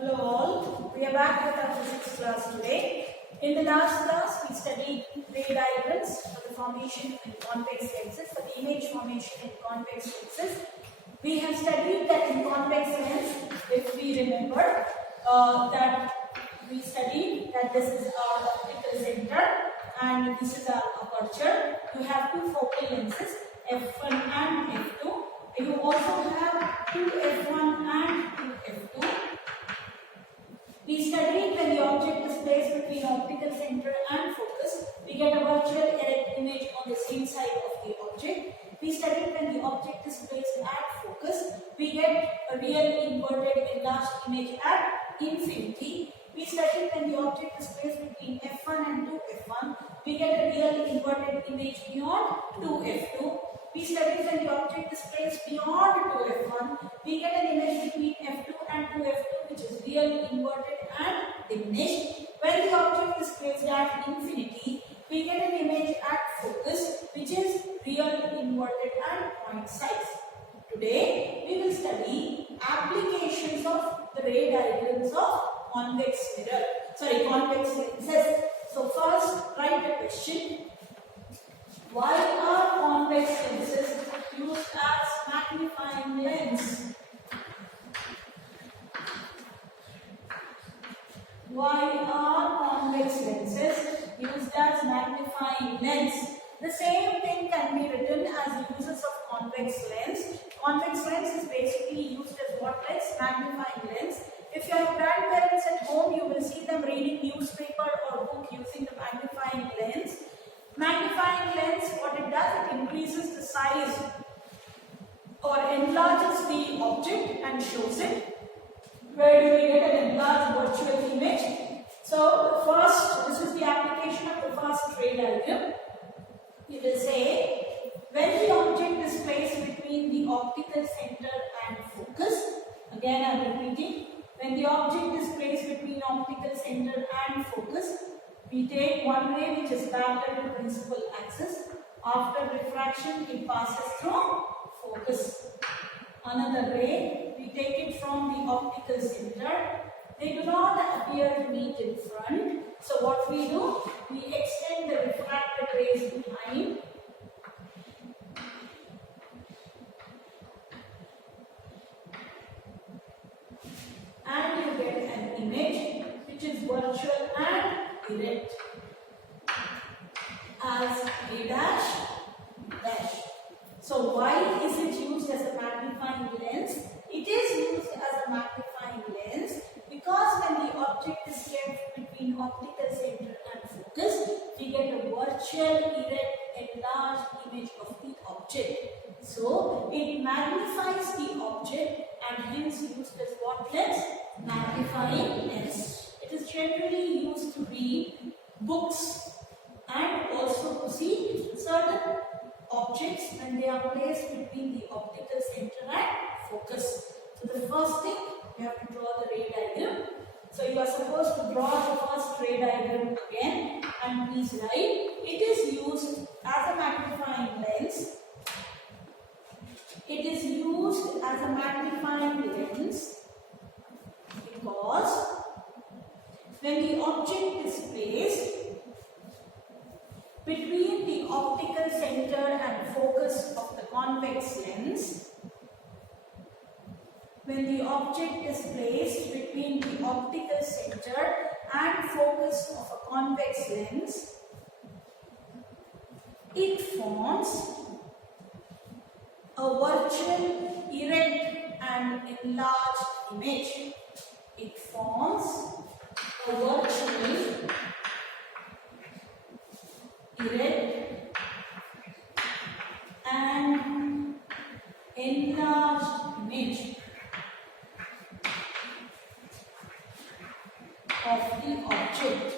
Hello all, we are back with our physics class today. In the last class, we studied ray diagrams for the formation in convex lenses, for the image formation in convex lenses. We have studied that in convex lens, if we remember, that we studied that this is our optical center and this is our aperture. You have two focal lenses, f1 and f2. You also have two f1 and two f2. We studied when the object is placed between optical center and focus, we get a virtual erect image on the same side of the object. We studied when the object is placed at focus, we get a real inverted enlarged image at infinity. We studied when the object is placed between f1 and 2f1, we get a real inverted image beyond 2f2. We studied when the object is placed beyond 2f1, we get an image between f2 and 2f2 which is real inverted and diminished. When the object is placed at infinity, we get an image at focus which is real inverted and point size. Today we will study applications of the ray diagrams of convex lenses. So first write a question. Why are convex lenses used as magnifying lens? Why are convex lenses used as magnifying lens? The same thing can be written as uses of convex lens. Convex lens is basically used as what lens? Magnifying lens. If you have grandparents at home, you will see them reading newspaper or book using the magnifying lens. Magnifying lens, what it does, it increases the size or enlarges the object and shows it. Where do we get an enlarged virtual image? So first, this is the application of the first ray diagram. It will say, when the object is placed between the optical center and focus, again I am repeating, when the object is placed between optical center and focus, we take one ray which is parallel to principal axis. After refraction, it passes through focus. Another ray, we take it from the optical center. They do not appear to meet in front. So what we do, we extend the refracted rays behind. And you get an image which is virtual and erect as A dash dash. So why is it used as a magnifying lens? It is used as a magnifying lens because when the object is kept between optical center and focus, we get a virtual erect enlarged image of the object. So it magnifies the object and hence used as what lens? Magnifying lens. It is generally used to read books and also to see certain objects when they are placed between the optical center and focus. So the first thing, you have to draw the ray diagram. So you are supposed to draw the first ray diagram again and please write, it is used as a magnifying lens. It is used as a magnifying lens because when the object is placed between the optical center and focus of the convex lens, when the object is placed between the optical center and focus of a convex lens, it forms a virtual erect and enlarged image. It forms a virtual erect and enlarged image of the object.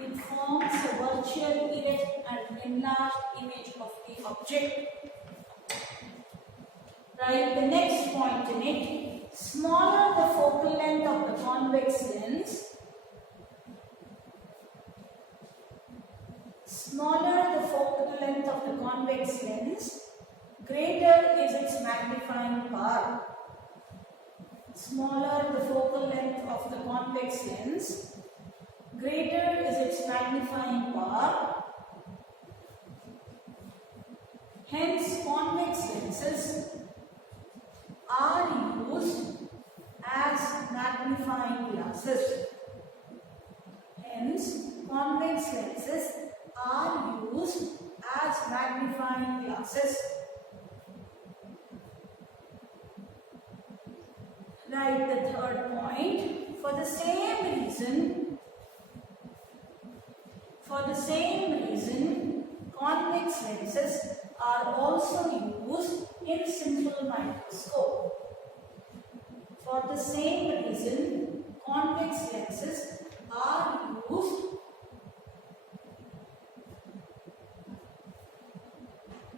It forms a virtual erect and enlarged image of the object. Write the next point in it. Smaller the focal length of the convex lens, smaller the focal length of the convex lens, greater is its magnifying power. smaller the focal length of the convex lens, greater is its magnifying power. Hence, convex lenses are used as magnifying glasses. Hence, convex lenses are used as magnifying glasses. Write the third point. For the same reason, convex lenses are also used in simple microscope. For the same reason, convex lenses are used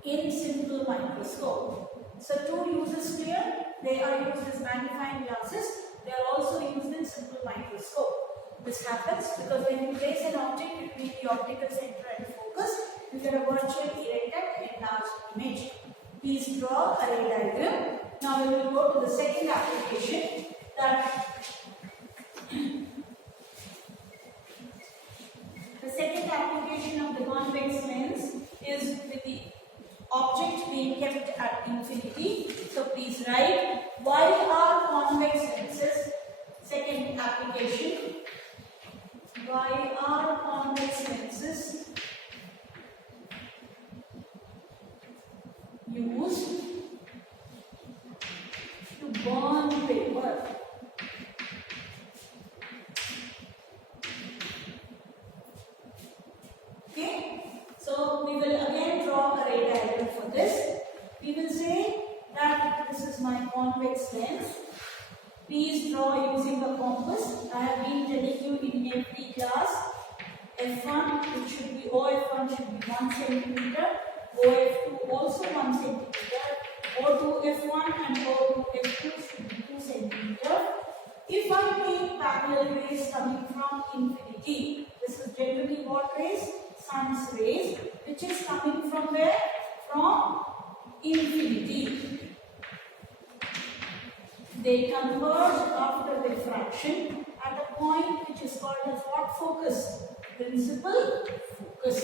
in simple microscope. So two uses clear. They are used as magnifying glasses. They are also used in simple microscope. This happens because when you place an object between the optical center and focus, you get a virtually erected enlarged image. Please draw a ray diagram. Now we will go to the second application. The second application of the convex lens is with the object being kept at infinity. So please write, why are convex lenses, second application, why are convex lenses used to burn paper? Okay, so we will again draw a ray diagram for this. We will say that this is my convex lens. Please draw using a compass. I have been telling you in every class, F1, which should be OF1 should be 1 centimeter, OF2 also 1 centimeter, O2F1 and O2F2 should be 2 centimeter. If I take parallel rays coming from infinity, this is generally what rays? Sun's rays, which is coming from where? From infinity. They converge after diffraction at a point which is called as what focus? Principal focus.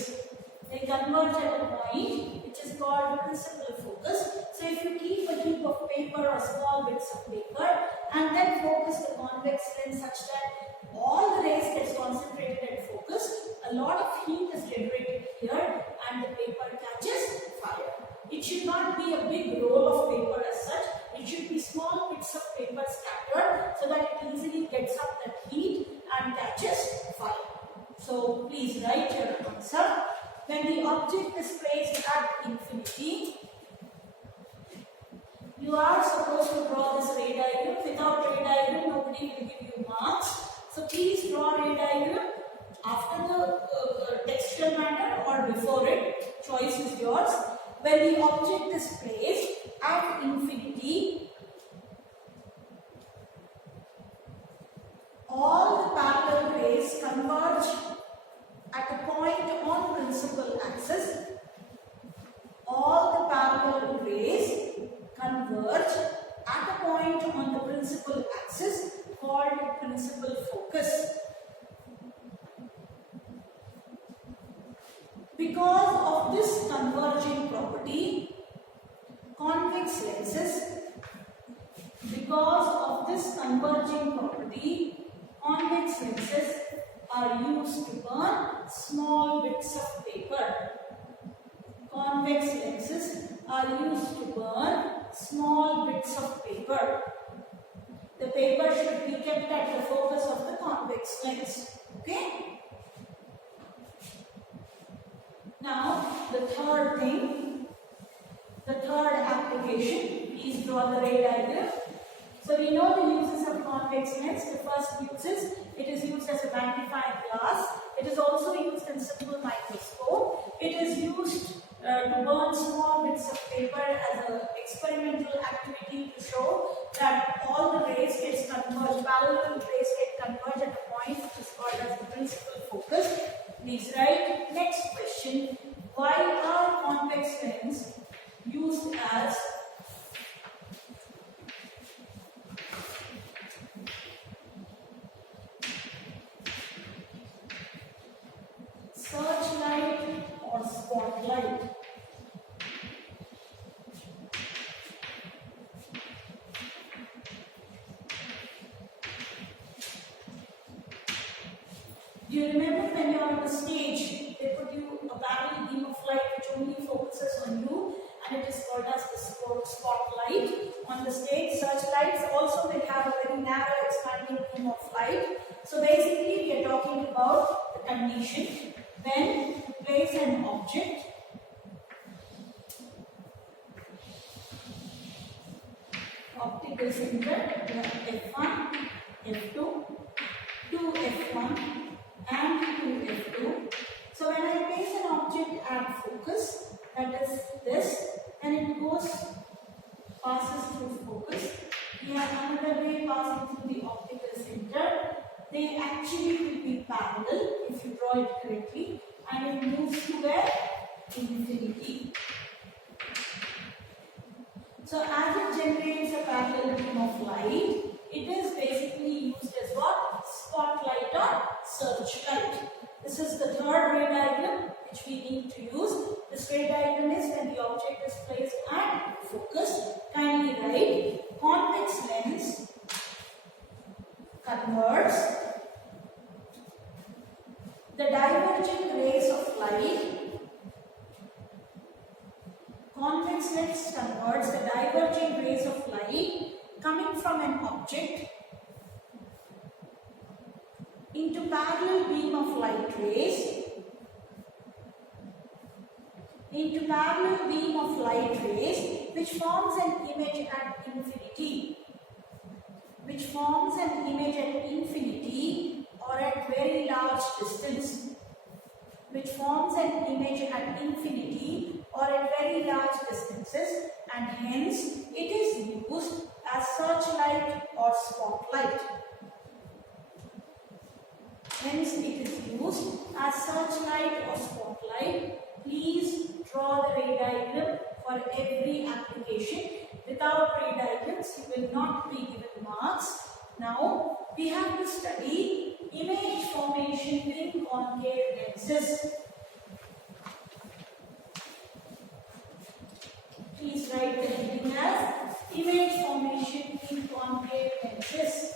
They converge at a point which is called principal focus. So if you keep a heap of paper or small bits of paper and then focus the convex lens such that all the rays gets concentrated at focus, a lot of heat is generated here and the paper catches fire. It should not be a big roll of paper as such. It should be small bits of paper scattered so that it easily gets up that heat and catches fire. So please write your answer. When the object is placed at infinity, you are supposed to draw this ray diagram. Without ray diagram, nobody will give you marks. So please draw ray diagram after the textual matter or before it. Choice is yours. When the object is placed at infinity, all the parallel rays converge at a point on principal axis. All the parallel rays converge at a point on the principal axis called principal focus. Because of this converging property, convex lenses are used to burn small bits of paper. Convex lenses are used to burn small bits of paper. The paper should be kept at the focus of the convex lens. Okay? Now, the third thing, the third application, please draw the ray diagram. So we know the uses of convex lens. The first uses, it is used as a magnifying glass. It is also used in simple microscope. It is used to burn small bits of paper as an experimental activity to show that all the rays get converged, parallel rays get converged at a point which is called as the principal focus. Please write. Next question. Why are convex lenses used as light. Do you remember when you are on the stage, they put you a parallel beam of light which only focuses on you, and it is called as the spotlight. On the stage, searchlights also will have a very narrow expanding beam of light. So basically we are talking about the condition when you place an object optical center, we have F1, F2, 2F1 and 2F2. So when I place an object at focus, that is this, and it passes through focus. We have another ray passing through the optical center. They actually will be parallel if you draw it correctly, and it moves to where? Infinity. So as it generates a parallel beam of light, it is basically used as what? Spotlight or searchlight. This is the third ray diagram which we need to use. This ray diagram is when the object is placed at focus. Kindly write, convex lens converts the diverging rays of light. Convex lens converts the diverging rays of light coming from an object into parallel beam of light rays, which forms an image at infinity, or at very large distance, and hence it is used as searchlight or spotlight. Please draw the ray diagram for every application. Without ray diagrams, you will not be given marks. Now, we have to study image formation in concave lenses. Please write the heading as image formation in concave lenses.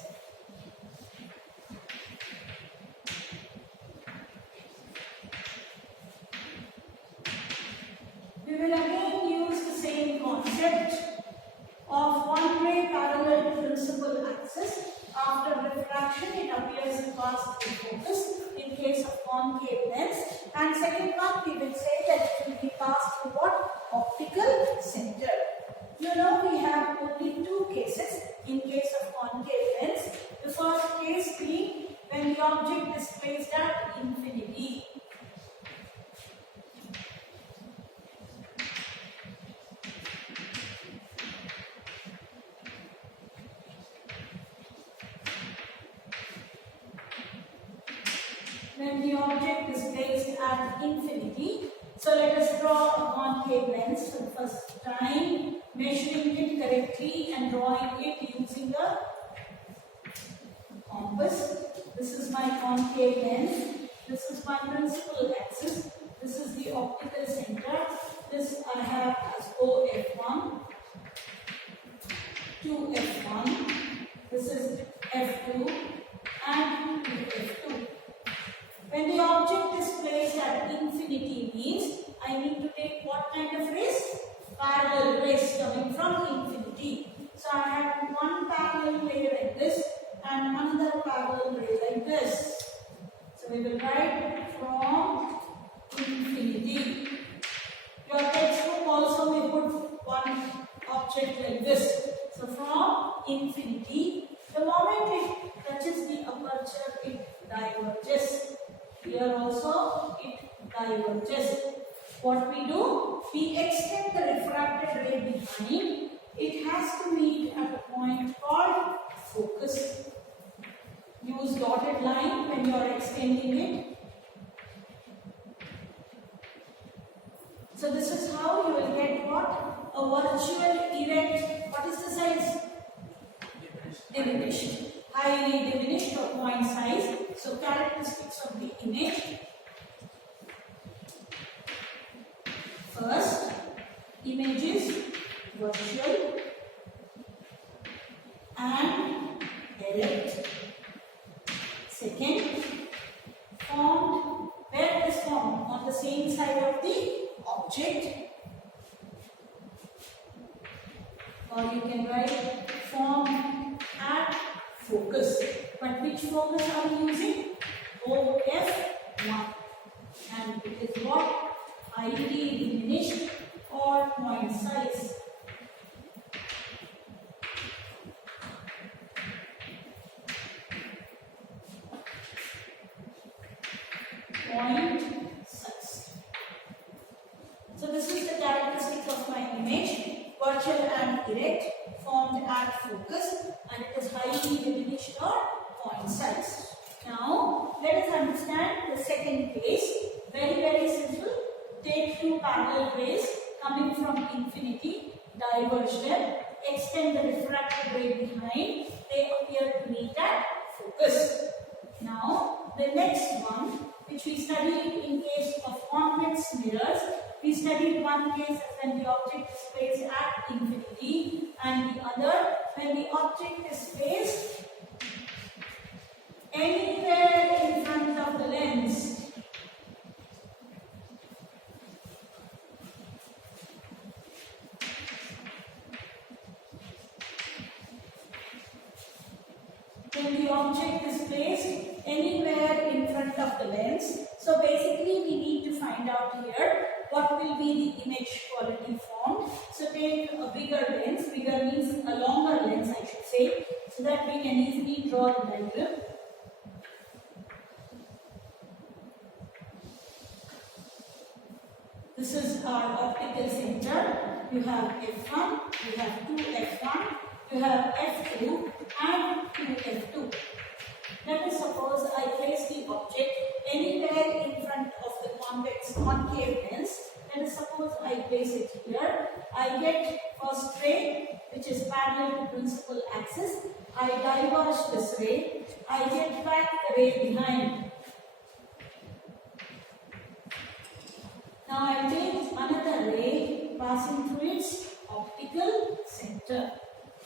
We will again use the same concept of one-ray parallel to principal axis. After refraction, it appears to pass through focus in case of concave lens. And second one, we will say that it will be passed through what? Optical center. You know we have only two cases in case of concave lens. The first case being when the object is placed at infinity. When the object is placed at infinity. So let us draw a concave lens for the first time, measuring it correctly and drawing it using a compass. This is my concave lens. This is my principal axis. This is the optical center. This I have as OF1, 2F1. This is F2 and 2F2. When the object is placed at infinity means I need to take what kind of rays? Parallel rays coming from infinity. So I have one parallel ray like this and another parallel ray like this. So we will write from infinity. Your textbook also may put one object like this. So from infinity, the moment it touches the aperture, it diverges. Here also it diverges. What we do? We extend the refracted ray behind. It has to meet at a point called focus. Use dotted line when you are extending it. So this is how you will get what? A virtual erect. What is the size? Diminished. Highly diminished or point size. So characteristics of the image. and erect. Second, formed, where it is formed? On the same side of the object. Or you can write formed at focus. But which focus are we using? OF1. And it is what? Highly diminished or point size. Point size. So this is the characteristic of my image, virtual and erect, formed at focus, and it is highly diminished or point size. Now let us understand the second case. Very simple. Take two parallel rays coming from infinity, diverge them, extend the refracted ray behind, they appear to meet at focus. Now the next one, which we studied in case of convex mirrors, we studied one case when the object is placed at infinity and the other when the object is placed anywhere in front of the lens. When the object is placed anywhere in front of the lens. So basically we need to find out here what will be the image quality formed. So take a bigger lens, bigger means a longer lens I should say, so that we can easily draw the diagram. This is our optical center. You have F1, you have 2F1, you have F2 and 2F2. Let us suppose I place the object anywhere in front of the convex concave lens. Let us suppose I place it here. I get first ray which is parallel to principal axis. I diverge this ray. I get back the ray behind. Now I take another ray passing through its optical center.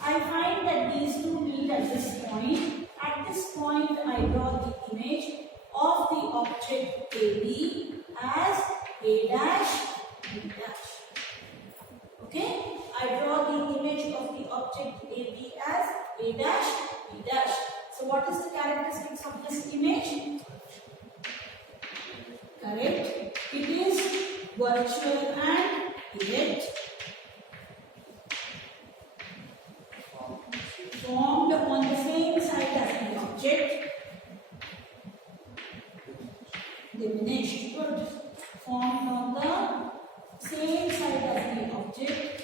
I find that these two meet at this point. At this point, I draw the image of the object AB as A dash, B dash. Okay? I draw the image of the object AB as A dash, B dash. So what is the characteristics of this image? Correct. It is virtual and erect. Formed on the same side as the object. Diminished. Good. Formed on the same side as the object.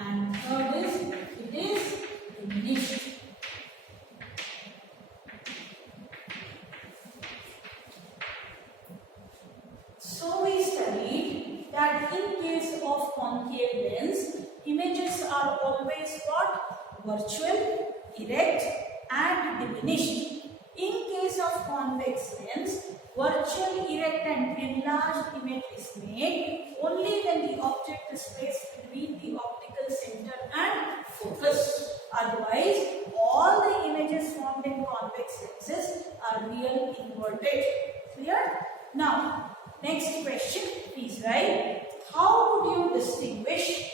And third is, it is diminished. So we studied that in case of concave lens, images are always what? Virtual, erect and diminished. In case of convex lens, virtual, erect and enlarged image is made only when the object is placed between the optical center and focus. Otherwise, all the images formed in convex lenses are real inverted. Clear? Now, next question, please write. How would you distinguish?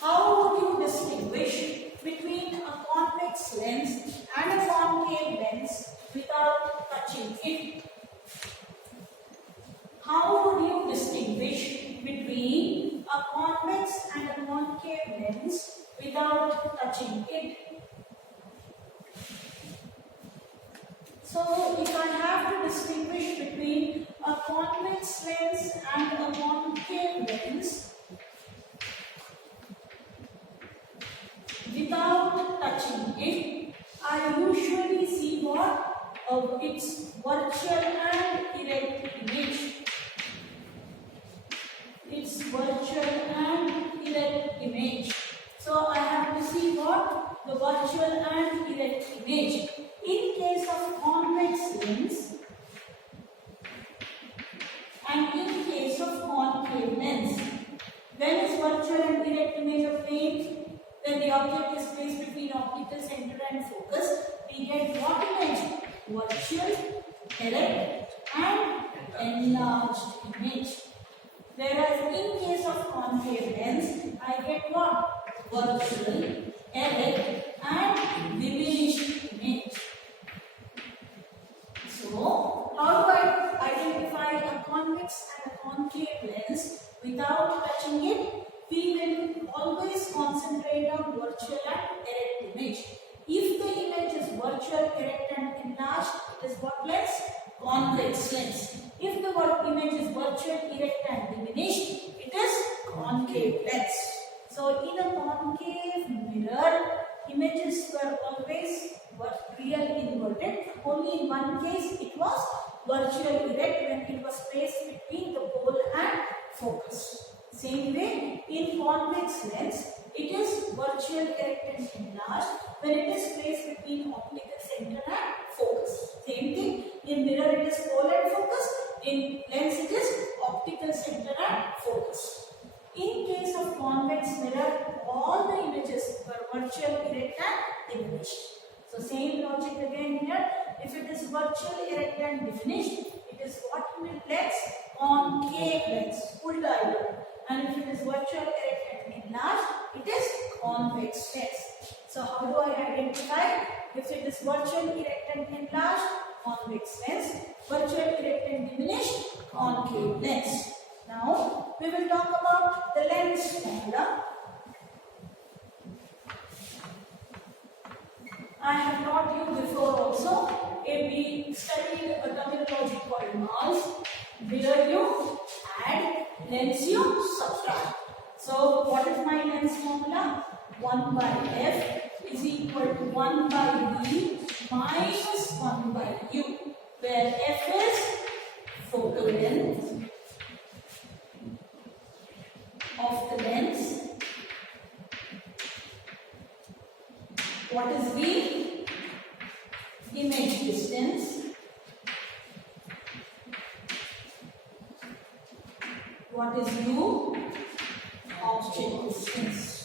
How would you distinguish between a convex lens and a concave lens without touching it? How would you distinguish between a convex and a concave lens without touching it? So, if I have to distinguish between a convex lens and a concave lens without touching it, I usually see what? Its virtual and erect image. Its virtual and erect image. So, I have to see what? The virtual and erect image. In case of convex lens, concave lens. When is virtual and erect image obtained? When the object is placed between optical center and focus, we get what image? Virtual, erect and enlarged image. Whereas in case of concave lens, I get what? Virtual, erect and diminished image. So, how do I identify a convex and a concave lens without touching it? We will always concentrate on virtual and erect image. If the image is virtual, erect and enlarged, it is what lens? Convex lens. If the image is virtual, erect and diminished, it is concave lens. So in a concave mirror, images were always real inverted. Only in one case it was virtual erect when it was placed between the pole and focus. Same way, in convex lens, it is virtual erect and enlarged when it is placed between optical center and focus. Same thing, in mirror it is pole and focus, in lens it is optical center and focus. In case of convex mirror, all the images were virtual, erect and diminished. So same logic again here. If it is virtual, erect and diminished, it is what lens? Concave lens, full diagram. And if it is virtual, erect and enlarged, it is convex lens. So how do I identify? If it is virtual, erect and enlarged, convex lens. Virtual, erect and diminished, concave lens. Now we will talk about the lens formula. I have taught you before also. We studied a terminology called mouse. Here you add, lens you subtract. So what is my lens formula? 1 by f is equal to 1 by v minus 1 by u, where f is focal length of the lens. What is v? Image distance. What is u? Object distance.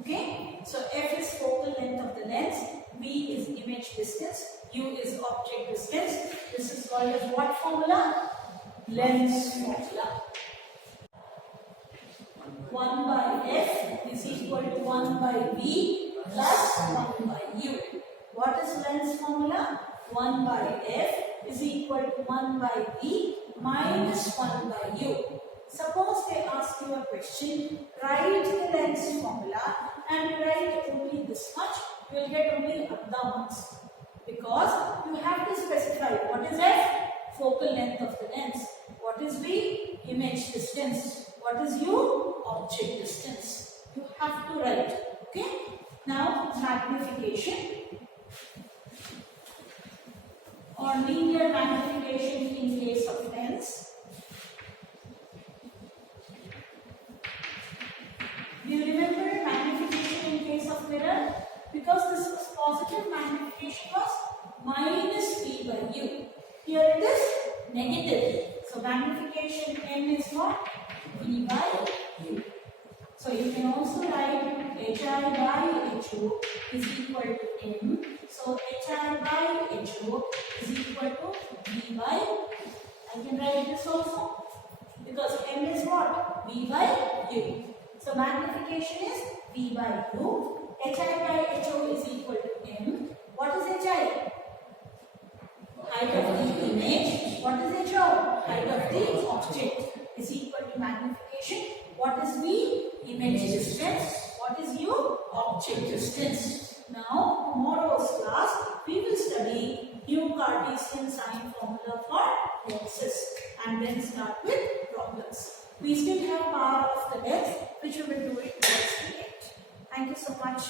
Okay, so f is focal length of the lens, v is image distance, u is object distance. This is called as what formula? Lens formula. 1 by f is equal to 1 by v plus 1 by u. What is lens formula? 1 by f is equal to 1 by v minus 1 by u. Suppose they ask you a question, write the lens formula and write only this much, you will get only the marks. Because you have to specify what is f? Focal length of the lens. What is v? Image distance. What is u? Object distance. You have to write. Okay. Now magnification or linear magnification in case of lens. Do you remember magnification in case of mirror? Because this was positive, magnification was minus v by u. Here it is negative. So magnification m is what? V by u. So you can also write hi by ho is equal to m. So hi by ho is equal to v by. I can write this also because m is what? V by u. So magnification is v by u. Hi by ho is equal to m. What is hi? Height of the image. What is ho? Height of the object is equal to magnification. What is v? Image distance. What is u? Object distance. Now, tomorrow's class, we will study new Cartesian sign formula for lenses and then start with problems. We still have power of the lens, which we will do it towards the end. Thank you so much.